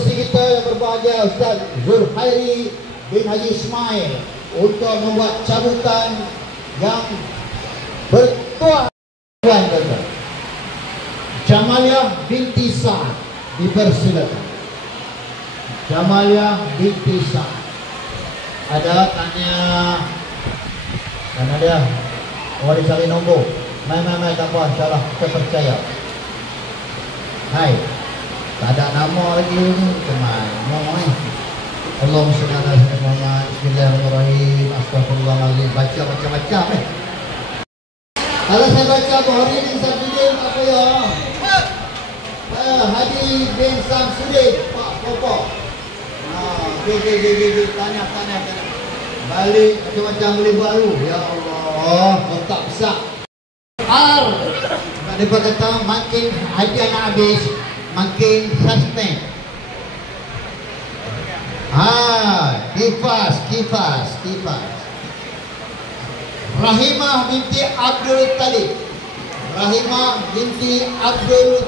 pengerusi kita yang berbahagia Ustaz Zulkhairi bin Haji Ismail untuk membuat cabutan yang bertuah. Jamaliah binti Sa'ad dipersilakan. Jamaliah binti Sa'ad. Ada tanya mana dia? Oh, dia cari nombor. Mai tak apa, insyaAllah kita percaya. Hai, tak ada nama lagi ni. Kemana Allahumma shalli ala sayyidina Muhammad. Bismillahirrahmanirrahim. Astagfirullahaladzim. Baca macam-macam Kalau saya baca hari ini Samsudin tak payah. Hadi bin Samsudin Pak Popok. Tanya. Balik macam-macam boleh buat dulu. Ya Allah, kotak besar. Mereka kata makin hadiah nak habis, makin suspend. Kifas. Rahimah binti Abdul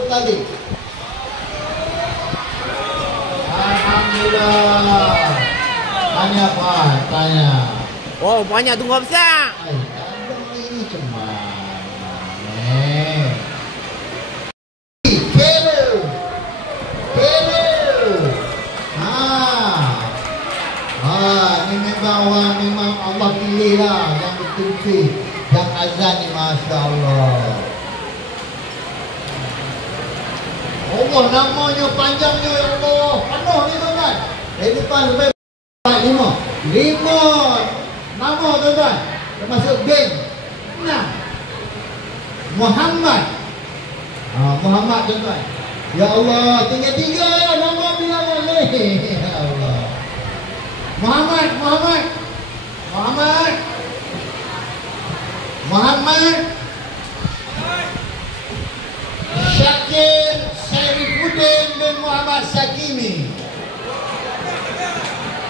Talib. Alhamdulillah. Tanya apa? Tanya. Oh, banyak tunggu besar. Ini cuma. Ini memang Allah pilih lah yang betul-betul yang azan ni, Masya Allah. Allah namanya panjangnya, ya Allah. Penuh ni tuan-tuan. Dari depan sampai 5 nama tuan-tuan. Termasuk bin 6 Muhammad. Muhammad tuan-tuan. Ya Allah, tinggal 3 nama bila boleh. Ya Allah. Muhammad Syakir Syarifuddin bin Muhammad Sakimi.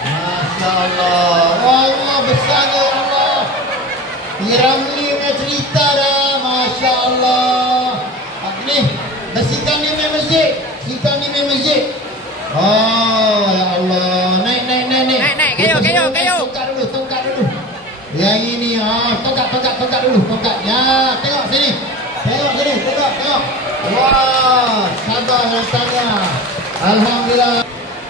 Masya Allah. Allah besarnya Allah. Piramli punya cerita dah. Masya Allah. Ni bersihkan ni main masjid. Oh ya Allah. Naik. Kayu. Tongkat dulu. Yang ini tongkat dulu. Ya, tengok sini. Tengok. Wah, sabar dan tanya. Alhamdulillah.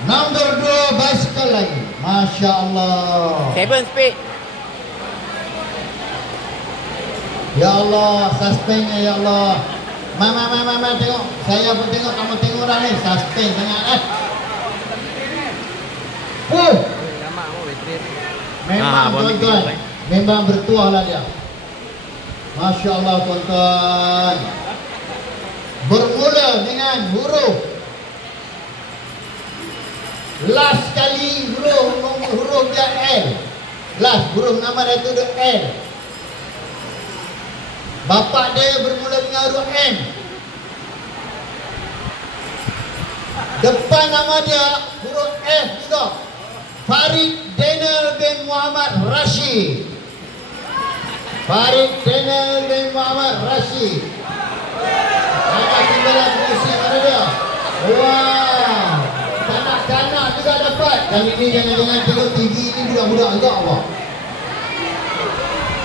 Nombor 2 basikal lagi. Masya Allah. 7 speed. Ya Allah, suspendnya ya Allah. Mama tengok. Saya pun tengok, kamu tengok dah ni. Suspend sangat Memang tuan-tuan, memang bertuah lah dia. Masya Allah tuan-tuan. Bermula dengan huruf. Last kali huruf dia L. Last huruf nama dia tu dia L. Bapak dia bermula dengan huruf M. Depan nama dia huruf F juga. Farid Daniel bin Muhammad Rashid. Ada timbalan musik ada dia. Wah, kanak-kanak juga dapat. Dan ini jangan-jangan tengok TV ini budak-budak juga Allah.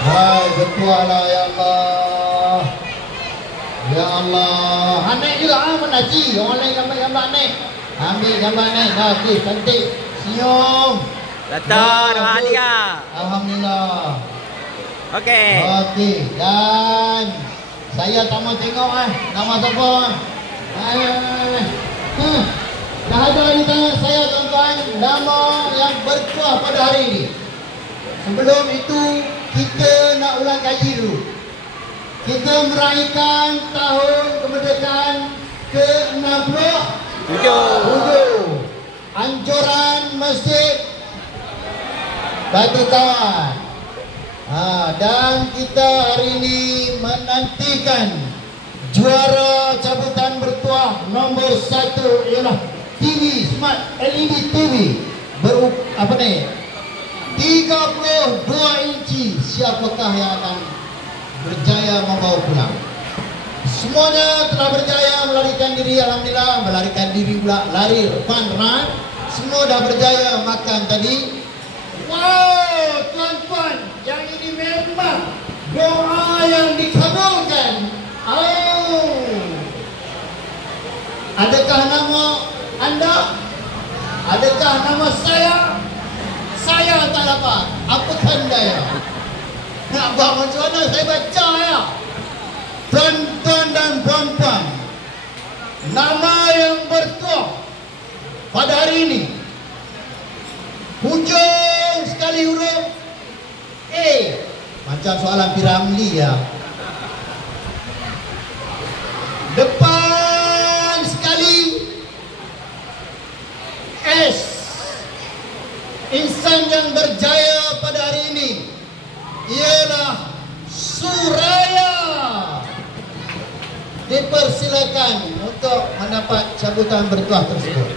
Hai, bertuahlah ya Allah. Ya Allah. Anak juga menaji. Orang lain gambar-gambar naik. Ambil gambar naik. Dah, okey, cantik. Senyum. Datang nama hadiah. Alhamdulillah. Okey. Dan saya tak mau tengok nama siapa. Dah ada di tangan saya tuan-tuan nama yang bertuah pada hari ini. Sebelum itu kita nak ulang kaji dulu. Kita meraihkan tahun kemerdekaan ke-67. Anjuran Masjid Batu Kawan. Dan kita hari ini menantikan juara cabutan bertuah nombor 1 ialah TV Smart LED TV 32 inci. Siapakah yang akan berjaya membawa pulang? Semuanya telah berjaya melarikan diri, alhamdulillah. Melarikan diri pula, lari fun run. Semua dah berjaya makan tadi. Wow, tuan-tuan, yang ini memang doa yang dikabulkan. Oh, adakah nama anda? Adakah nama saya? Saya tak dapat. Apa tanda ya? Nak buat macam mana? Saya baca ya. Tuan-tuan dan puan-puan, nama yang bertuah pada hari ini, hujung sekali huruf A. Macam soalan Piramli ya. Depan sekali S. Insan yang berjaya pada hari ini ialah Suraya. Dipersilakan untuk mendapat cabutan bertuah tersebut.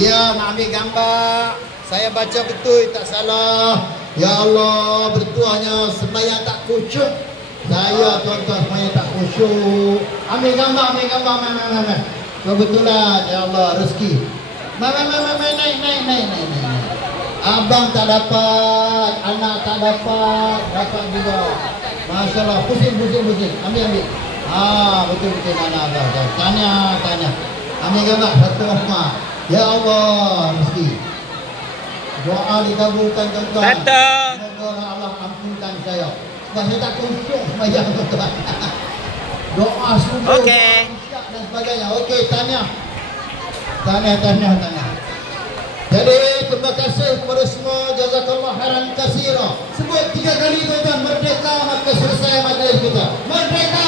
Ya, nak ambil gambar. Saya baca betul, tak salah. Ya Allah, bertuahnya sembahyang tak khusyuk. Saya tuan-tuan sembahyang tak khusyuk. Ambil gambar, main. Kebetulan, ya Allah, rezeki. Main, naik. Abang tak dapat, anak tak dapat juga. Masya Allah, pusing. Ambil. Betul mana abang. Tanya. Ambil gambar satu rahmat. Ya Allah, rezeki. Doa dikabulkan tuan-tuan. Semoga Allah ampunkan saya. Sebab saya tak khusyuk sembahyang tuan-tuan. Doa subuh, isyak dan sebagainya. Okey, tanya. Jadi terima kasih kepada semua. Jazakallah khairan katsira. Sebut 3 kali tuan-tuan, merdeka, maka selesai majlis kita. Merdeka.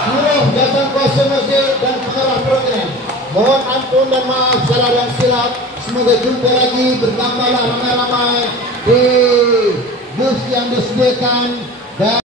Seluruh jawatan kuasa masjid dan pengarah program, mohon ampun dan maaf salah dan silap. Semoga jumpa lagi, bertambahlah ramai-ramai di bus yang disediakan. Dan